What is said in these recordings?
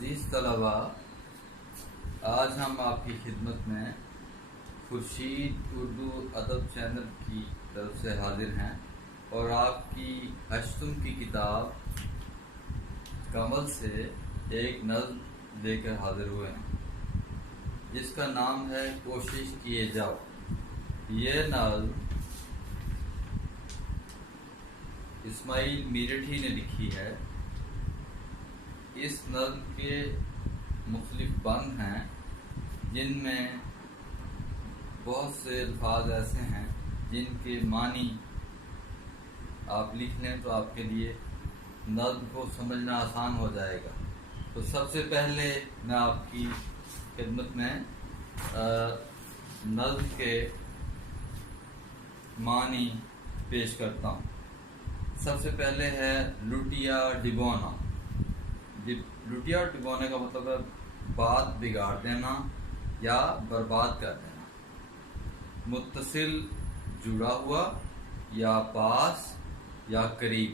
عزیز طلبا، آج ہم آپ کی خدمت میں خورشید اردو ادب چینل کی طرف سے حاضر ہیں اور آپ کی ہشتم کی کتاب کمل سے ایک نظم لے کر حاضر ہوئے ہیں جس کا نام ہے کوشش کیے جاؤ۔ یہ نظم اسماعیل میرٹھی نے لکھی ہے۔ اس نظم کے مختلف بند ہیں جن میں بہت سے الفاظ ایسے ہیں جن کے معنی آپ لکھ لیں تو آپ کے لیے نظم کو سمجھنا آسان ہو جائے گا۔ تو سب سے پہلے میں آپ کی خدمت میں نظم کے معنی پیش کرتا ہوں۔ سب سے پہلے ہے لٹیا ڈبونا۔ لٹیا ڈبونے کا مطلب ہے بات بگاڑ دینا یا برباد کر دینا۔ متصل جڑا ہوا یا پاس یا قریب۔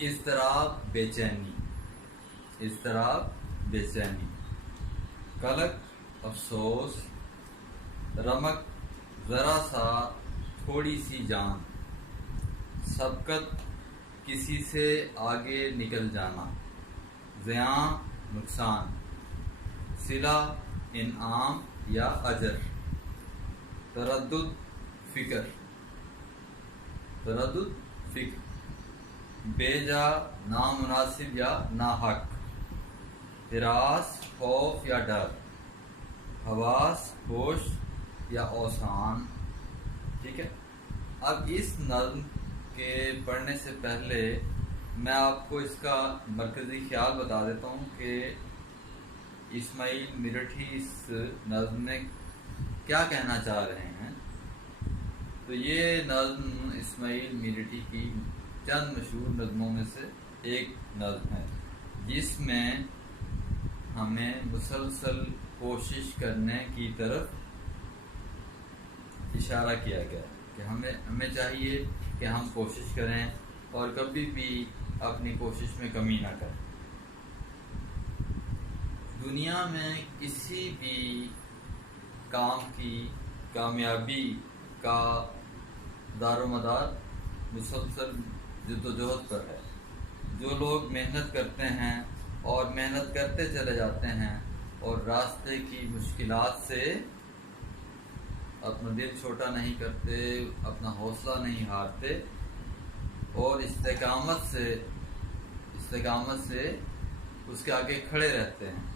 اضطراب بے چینی، اضطراب بے چینی۔ قلق افسوس، رمق ذرا سا تھوڑی سی جان، سبقت کسی سے آگے نکل جانا، زیاں نقصان، صلہ انعام یا اجر، تردد فکر، تردد فکر، بے جا نامناسب یا ناحق، ہراس خوف یا ڈر، حواس ہوش یا اوسان۔ ٹھیک ہے، اب اس نظم کے پڑھنے سے پہلے میں آپ کو اس کا مرکزی خیال بتا دیتا ہوں کہ اسماعیل میرٹھی اس نظم میں کیا کہنا چاہ رہے ہیں۔ تو یہ نظم اسماعیل میرٹھی کی چند مشہور نظموں میں سے ایک نظم ہے جس میں ہمیں مسلسل کوشش کرنے کی طرف اشارہ کیا گیا ہے کہ ہمیں چاہیے کہ ہم کوشش کریں اور کبھی بھی اپنی کوشش میں کمی نہ کریں۔ دنیا میں کسی بھی کام کی کامیابی کا دار و مدار مسلسل جدوجہد پر ہے۔ جو لوگ محنت کرتے ہیں اور محنت کرتے چلے جاتے ہیں اور راستے کی مشکلات سے اپنا دل چھوٹا نہیں کرتے، اپنا حوصلہ نہیں ہارتے اور استقامت سے اس کے آگے کھڑے رہتے ہیں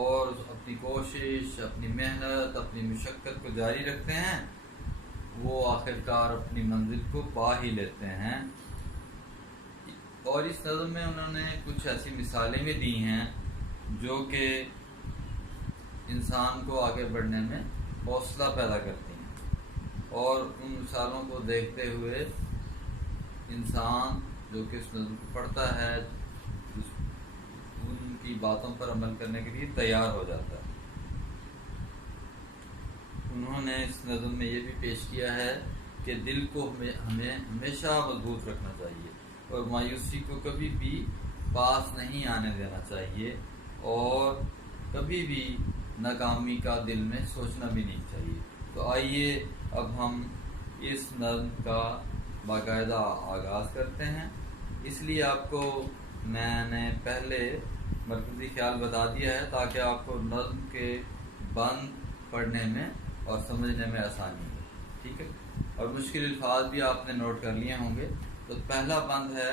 اور اپنی کوشش، اپنی محنت، اپنی مشقت کو جاری رکھتے ہیں، وہ آخرکار اپنی منزل کو پا ہی لیتے ہیں۔ اور اس نظم میں انہوں نے کچھ ایسی مثالیں بھی دی ہیں جو کہ انسان کو آگے بڑھنے میں حوصلہ پیدا کرتی ہیں، اور ان مثالوں کو دیکھتے ہوئے انسان جو کہ اس نظم کو پڑھتا ہے ان کی باتوں پر عمل کرنے کے لیے تیار ہو جاتا ہے۔ انہوں نے اس نظم میں یہ بھی پیش کیا ہے کہ دل کو ہمیں ہمیشہ مضبوط رکھنا چاہیے اور مایوسی کو کبھی بھی پاس نہیں آنے دینا چاہیے اور کبھی بھی ناکامی کا دل میں سوچنا بھی نہیں چاہیے۔ تو آئیے اب ہم اس نظم کا باقاعدہ آغاز کرتے ہیں۔ اس لیے آپ کو میں نے پہلے مرکزی خیال بتا دیا ہے تاکہ آپ کو نظم کے بند پڑھنے میں اور سمجھنے میں آسانی ہو۔ ٹھیک ہے، اور مشکل الفاظ بھی آپ نے نوٹ کر لیے ہوں گے۔ تو پہلا بند ہے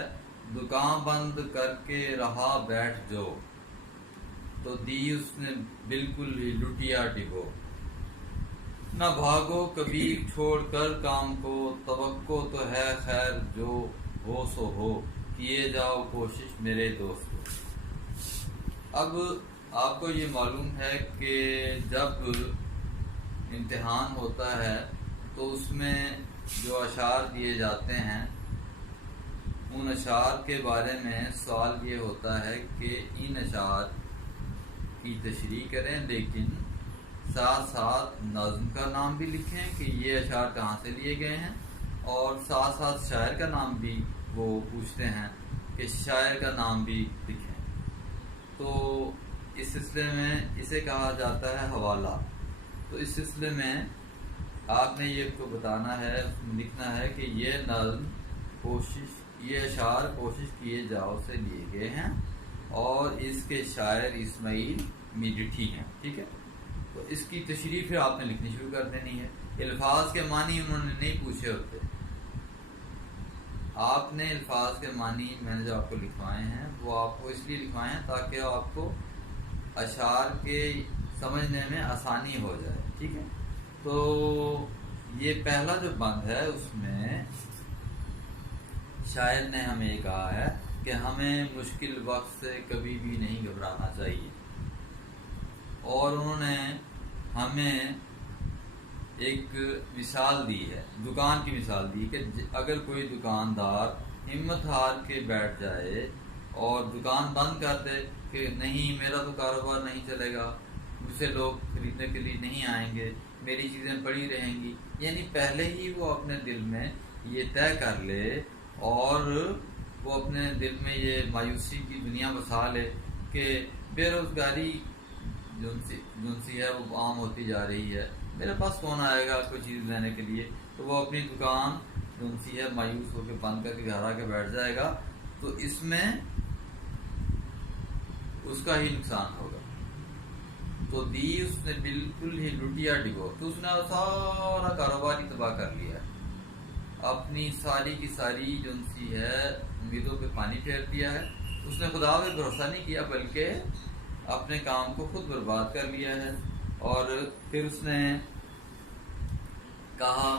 دکان بند کر کے رہا بیٹھ جو، تو دی اس نے بالکل ہی لٹیا ڈبو، نہ بھاگو کبھی چھوڑ کر کام کو، توقع تو ہے خیر جو ہو سو ہو، کیے جاؤ کوشش میرے دوستو۔ اب آپ کو یہ معلوم ہے کہ جب امتحان ہوتا ہے تو اس میں جو اشعار دیے جاتے ہیں ان اشعار کے بارے میں سوال یہ ہوتا ہے کہ ان اشعار کی تشریح کریں، لیکن ساتھ ساتھ نظم کا نام بھی لکھیں کہ یہ اشعار کہاں سے لیے گئے ہیں، اور ساتھ ساتھ شاعر کا نام بھی وہ پوچھتے ہیں کہ شاعر کا نام بھی لکھیں. تو اس سلسلے میں اسے کہا جاتا ہے حوالہ. تو اس سلسلے میں آپ نے یہ کو بتانا ہے، لکھنا ہے کہ یہ نظم یہ اشعار کوشش کیے جاؤ سے لیے گئے ہیں اور اس کے شاعر اسماعیل میرٹھی ہیں. ٹھیک ہے، تو اس کی تشریح پھر آپ نے لکھنی شروع کر دینی ہے. الفاظ کے معنی انہوں نے نہیں پوچھے ہوتے، آپ نے الفاظ کے معنی میں نے جو آپ کو لکھوائے ہیں وہ آپ کو اس لیے لکھوائے ہیں تاکہ آپ کو اشعار کے سمجھنے میں آسانی ہو جائے. ٹھیک ہے، تو یہ پہلا جو بند ہے اس میں شاعر نے ہمیں یہ کہا ہے کہ ہمیں مشکل وقت سے کبھی بھی نہیں گھبرانا چاہیے، اور انہوں نے ہمیں ایک مثال دی ہے، دکان کی مثال دی کہ اگر کوئی دکاندار ہمت ہار کے بیٹھ جائے اور دکان بند کر دے کہ نہیں میرا تو کاروبار نہیں چلے گا، مجھ سے لوگ خریدنے کے لیے نہیں آئیں گے، میری چیزیں پڑی رہیں گی، یعنی پہلے ہی وہ اپنے دل میں یہ طے کر لے اور وہ اپنے دل میں یہ مایوسی کی دنیا بسا لے کہ بے روزگاری جنسی ہے وہ عام ہوتی جا رہی ہے، میرے پاس کون آئے گا کوئی چیز لینے کے لیے، تو وہ اپنی دکان جنسی ہے مایوس ہو کے بند کر کے گھر آ کے بیٹھ جائے گا، تو اس میں اس کا ہی نقصان ہوگا. تو دی اس نے بالکل ہی لٹیا ڈگو، تو اس نے سارا کاروبار ہی تباہ کر لیا، اپنی ساری کی ساری جنسی ہے امیدوں پہ پانی پھیر دیا ہے. اس نے خدا پہ بھروسہ نہیں کیا بلکہ اپنے کام کو خود برباد کر لیا ہے. اور پھر اس نے کہا،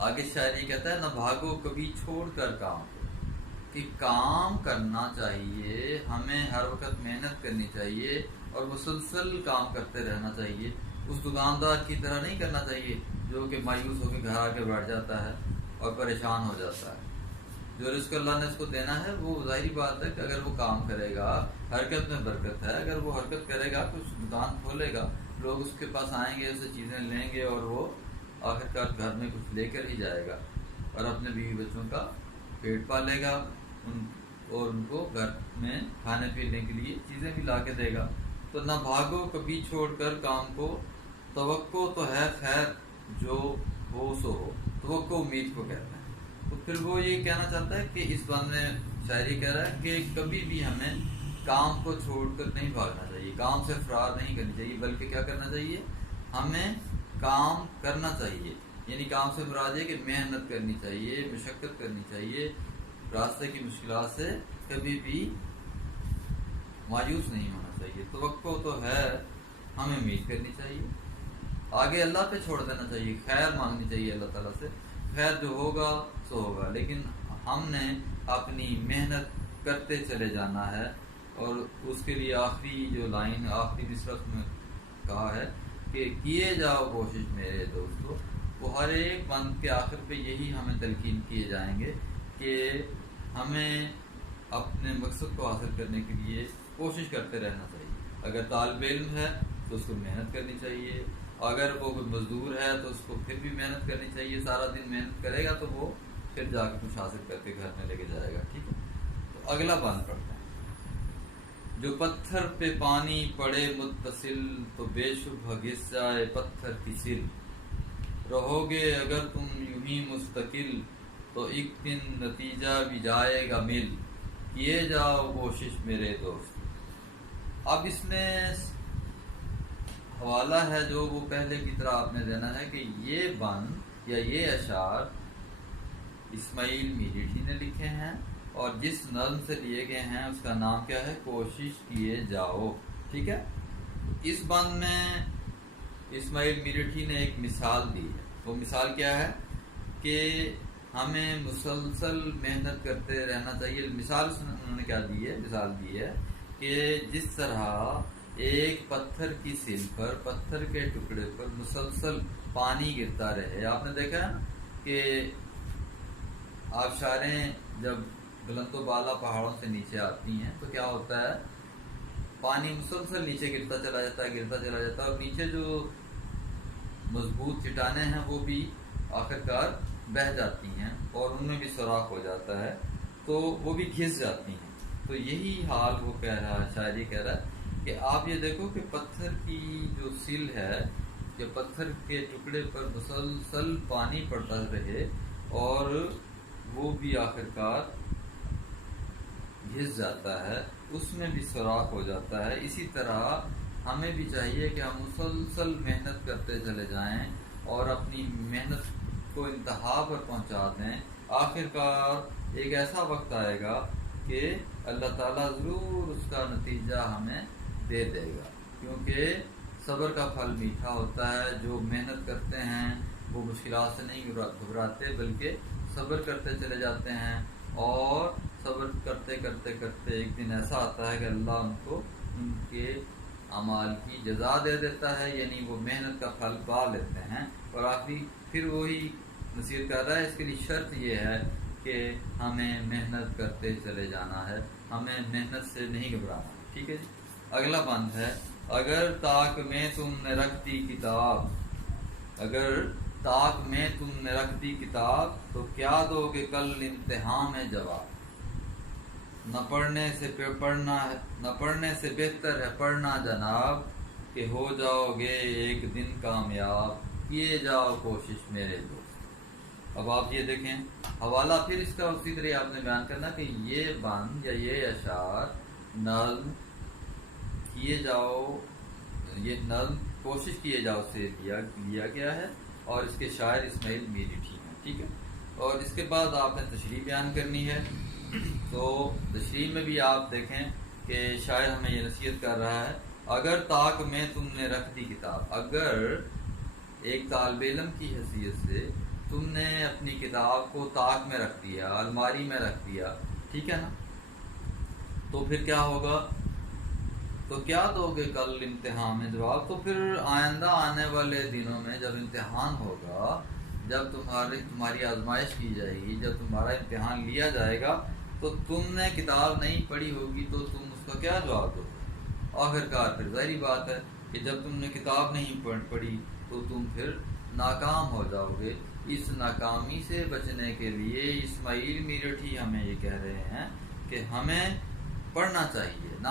آگے شاعری کہتا ہے، نہ بھاگو کبھی چھوڑ کر کام کو، کہ کام کرنا چاہیے، ہمیں ہر وقت محنت کرنی چاہیے اور مسلسل کام کرتے رہنا چاہیے. اس دکاندار کی طرح نہیں کرنا چاہیے جو کہ مایوس ہو کے گھر آ کے بیٹھ جاتا ہے اور پریشان ہو جاتا ہے. جو رزق اللہ نے اس کو دینا ہے وہ ظاہری بات ہے کہ اگر وہ کام کرے گا، حرکت میں برکت ہے، اگر وہ حرکت کرے گا کچھ دکان کھولے گا، لوگ اس کے پاس آئیں گے، اسے چیزیں لیں گے اور وہ آخرکار گھر میں کچھ لے کر ہی جائے گا اور اپنے بیوی بچوں کا پیٹ پالے گا اور ان کو گھر میں کھانے پینے کے لیے چیزیں بھی لا کے دے گا. تو نہ بھاگو کبھی چھوڑ کر کام کو، توقع تو ہے خیر جو ہو سو ہو، توقع امید کو کہتے ہیں. تو پھر وہ یہ کہنا چاہتا ہے کہ اس بند میں شاعری کہہ رہا ہے کہ کبھی بھی ہمیں کام کو چھوڑ کر نہیں بھاگنا چاہیے، کام سے فرار نہیں کرنی چاہیے، بلکہ کیا کرنا چاہیے، ہمیں کام کرنا چاہیے. یعنی کام سے مراد ہے کہ محنت کرنی چاہیے، مشقت کرنی چاہیے، راستے کی مشکلات سے کبھی بھی مایوس نہیں ہونا چاہیے. توقع تو ہے، ہمیں امید کرنی چاہیے، آگے اللہ پہ چھوڑ دینا چاہیے، خیر مانگنی چاہیے اللہ تعالیٰ سے، خیر جو ہوگا سو ہوگا، لیکن ہم نے اپنی محنت کرتے چلے جانا ہے. اور اس کے لیے آخری جو لائن آخری نصرت میں کہا ہے کہ کیے جاؤ کوشش میرے دوستو. وہ ہر ایک بند کے آخر پہ یہی ہمیں تلقین کیے جائیں گے کہ ہمیں اپنے مقصد کو حاصل کرنے کے لیے کوشش کرتے رہنا چاہیے. اگر طالب علم ہے تو اس کو محنت کرنی چاہیے، اگر وہ کوئی مزدور ہے تو اس کو پھر بھی محنت کرنی چاہیے، سارا دن محنت کرے گا تو وہ پھر جا کے کچھ حاصل کر کے گھر میں لے کے جائے گا. ٹھیک ہے، تو اگلا بند پڑھتے ہیں. جو پتھر پہ پانی پڑے متصل، تو بے شبہ گھس جائے پتھر کی سل. رہو گے اگر تم یوں ہی مستقل، تو ایک دن نتیجہ بھی جائے گا مل. کیے جاؤ کوشش میرے دوست. اب اس میں حوالہ ہے جو وہ پہلے کی طرح آپ نے دینا ہے کہ یہ بند یا یہ اشعار اسماعیل میرٹھی نے لکھے ہیں اور جس نظم سے لیے گئے ہیں اس کا نام کیا ہے، کوشش کیے جاؤ. ٹھیک ہے، اس بند میں اسماعیل میرٹھی نے ایک مثال دی ہے. وہ مثال کیا ہے کہ ہمیں مسلسل محنت کرتے رہنا چاہیے. مثال انہوں نے کیا دی ہے، مثال دی ہے کہ جس طرح ایک پتھر کی سل پر، پتھر کے ٹکڑے پر مسلسل پانی گرتا رہے. آپ نے دیکھا ہے نا کہ آبشاریں جب بلند و بالا پہاڑوں سے نیچے آتی ہیں تو کیا ہوتا ہے، پانی مسلسل نیچے گرتا چلا جاتا ہے، گرتا چلا جاتا ہے، اور نیچے جو مضبوط چٹانیں ہیں وہ بھی آخرکار بہہ جاتی ہیں اور ان میں بھی سوراخ ہو جاتا ہے، تو وہ بھی گھس جاتی ہیں. تو یہی حال وہ کہہ رہا ہے، شاعر یہ کہہ رہا ہے کہ آپ یہ دیکھو کہ پتھر کی جو سل ہے، کہ پتھر کے ٹکڑے پر مسلسل پانی پڑتا رہے اور وہ بھی آخرکار گھس جاتا ہے، اس میں بھی سوراخ ہو جاتا ہے۔ اسی طرح ہمیں بھی چاہیے کہ ہم مسلسل محنت کرتے چلے جائیں اور اپنی محنت کو انتہا پر پہنچا دیں۔ آخرکار ایک ایسا وقت آئے گا کہ اللہ تعالیٰ ضرور اس کا نتیجہ ہمیں دے دے گا، کیونکہ صبر کا پھل میٹھا ہوتا ہے۔ جو محنت کرتے ہیں وہ مشکلات سے نہیں گھبراتے، بلکہ صبر کرتے چلے جاتے ہیں، اور صبر کرتے کرتے کرتے ایک دن ایسا آتا ہے کہ اللہ ان کو ان کے اعمال کی جزا دے دیتا ہے، یعنی وہ محنت کا پھل پا لیتے ہیں۔ اور آخری پھر وہی نصیحت کر رہا ہے، اس کے لیے شرط یہ ہے کہ ہمیں محنت کرتے چلے جانا ہے، ہمیں محنت سے نہیں گھبرانا۔ ٹھیک ہے جی، اگلا بند ہے، اگر طاق میں تم نے رکھ دی کتاب، اگر طاق میں تم نے رکھ دی کتاب تو کیا دو گے کل امتحان میں جواب۔ نہ پڑھنے سے بہتر ہے پڑھنا جناب، کہ ہو جاؤ گے ایک دن کامیاب، کیے جاؤ کوشش میرے دوست۔ اب آپ یہ دیکھیں حوالہ پھر اس کا اسی طرح آپ نے بیان کرنا کہ یہ بند یا یہ اشعار نظم کیے جاؤ، یہ نظم کوشش کیے جاؤ سے لیا گیا ہے، اور اس کے شاعر اسماعیل میرٹھی ہیں۔ ٹھیک ہے، اور اس کے بعد آپ نے تشریح بیان کرنی ہے۔ تو تشریح میں بھی آپ دیکھیں کہ شاعر ہمیں یہ نصیحت کر رہا ہے، اگر طاق میں تم نے رکھ دی کتاب، اگر ایک طالب علم کی حیثیت سے تم نے اپنی کتاب کو طاق میں رکھ دیا، الماری میں رکھ دیا، ٹھیک ہے نا، تو پھر کیا ہوگا؟ تو کیا دو گے کل امتحان میں جواب؟ تو پھر آئندہ آنے والے دنوں میں جب امتحان ہوگا، جب تمہاری آزمائش کی جائے گی، جب تمہارا امتحان لیا جائے گا، تو تم نے کتاب نہیں پڑھی ہوگی تو تم اس کا کیا جواب دو گے؟ آخرکار پھر ظاہری بات ہے کہ جب تم نے کتاب نہیں پڑھی تو تم پھر ناکام ہو جاؤ گے۔ اس ناکامی سے بچنے کے لیے اسماعیل میرٹھی ہمیں یہ کہہ رہے ہیں کہ ہمیں پڑھنا چاہیے۔